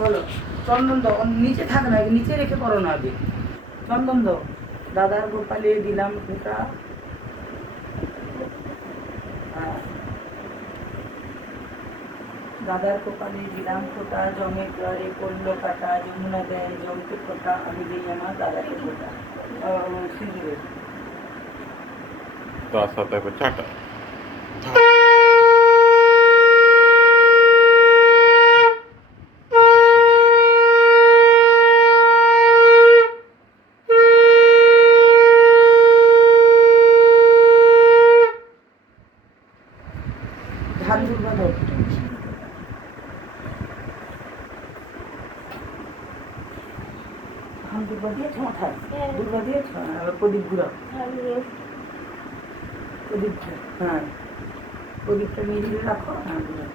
বলো চন্দন দাও, নিচে থাক না, নিচে রেখে করো না আগে। চন্দন দাও, দাদার গোপালে দিলাম ফোঁটা। হ্যাঁ, দাদার কপালে দিলাম ফোঁটা, জমের দুয়ারে পড়লো কাটা, যমুনা দেয় জমকে ফোঁটা, আমি দিই আমার দাদাকে ফোঁটা। সিঁদুরের তার সাথে একবার চাটা। ধান দুর্বা দাও, ধান দুর্বা দিয়েছ মাথায়, দুর্বা দিয়েছ, প্রদীপ ঘুরাও, প্রদীপ হ্যাঁ, প্রদীপটা মিলিয়ে রাখো। হ্যাঁ ঘুরাও।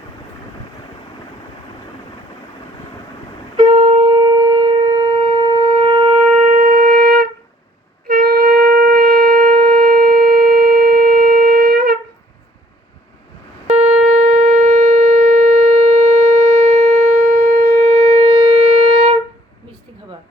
মিষ্টি খাবার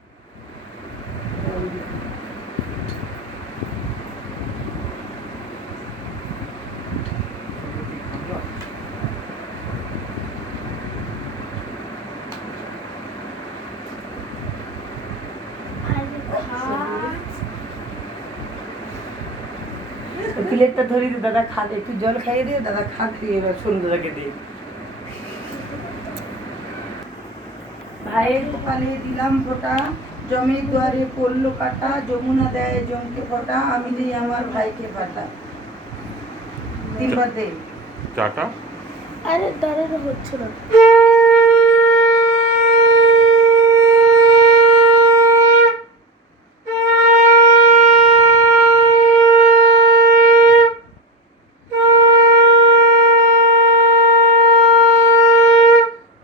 প্লেটটা ধরে দিয়ে দাদা খা, একটু জল খাইয়ে দিয়ে দাদা খা, খেয়ে এবার সন্ধ্যাকে দিয়ে ভাইয়ের কপালে দিলাম ফোঁটা, জমির দুয়ারে পড়লো কাটা, যমুনা দেয় জমকে ফোঁটা, আমি দিই আমার ভাইকে ফাটা। তিনবার দে চাটা। আরে দাঁড়ানো হচ্ছে না।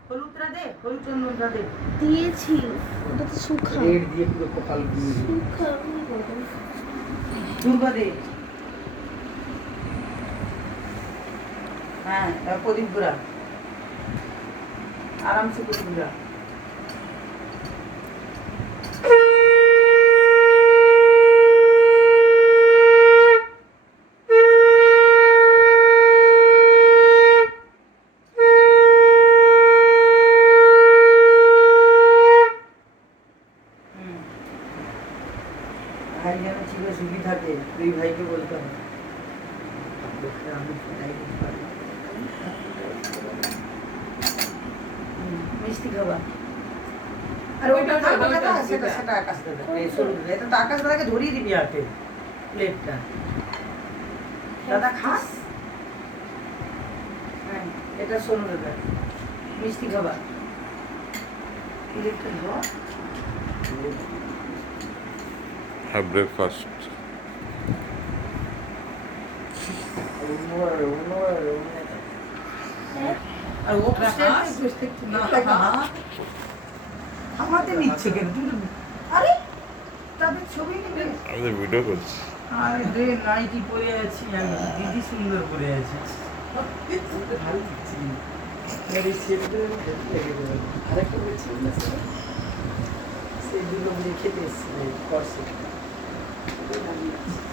হলুদটা দে, হলুদ চন্দনটা দে। দিয়েছি, ওটা তো শুকা রেড দিয়ে পুরো কপাল দিয়ে শুকা। দুর্বা দে। হ্যাঁ, এবার প্রদীপ ঘুরা, আরামসে প্রদীপ ঘুরা। ভাই যেন চির সুখী থাকে, দুই ভাইকে বলতে হবে। আমি ফোটাই দিতে পারি। মিষ্টি খাবার। আর ওইটা সেটা আকাশ দাদা, এটা তো আকাশ দাদাকে ধরিয়ে দিবি হাতে প্লেটটা। দাদা খাস? হ্যাঁ, এটা শোনো দাদা, মিষ্টি খাবার প্লেটটা ধোয়া। Have breakfast. আর ও আমাদের নিচ্ছে কেন তুমি? আরে তাদের ছবি নেবে। আমি তো ভিডিও করছি। আরে রে, নাইটি পরে আছি আমি, দিদি সুন্দর পরে আছে, ভালো দিচ্ছি। আরেকটা বলছি সেই দুটো খেতে এসেছি।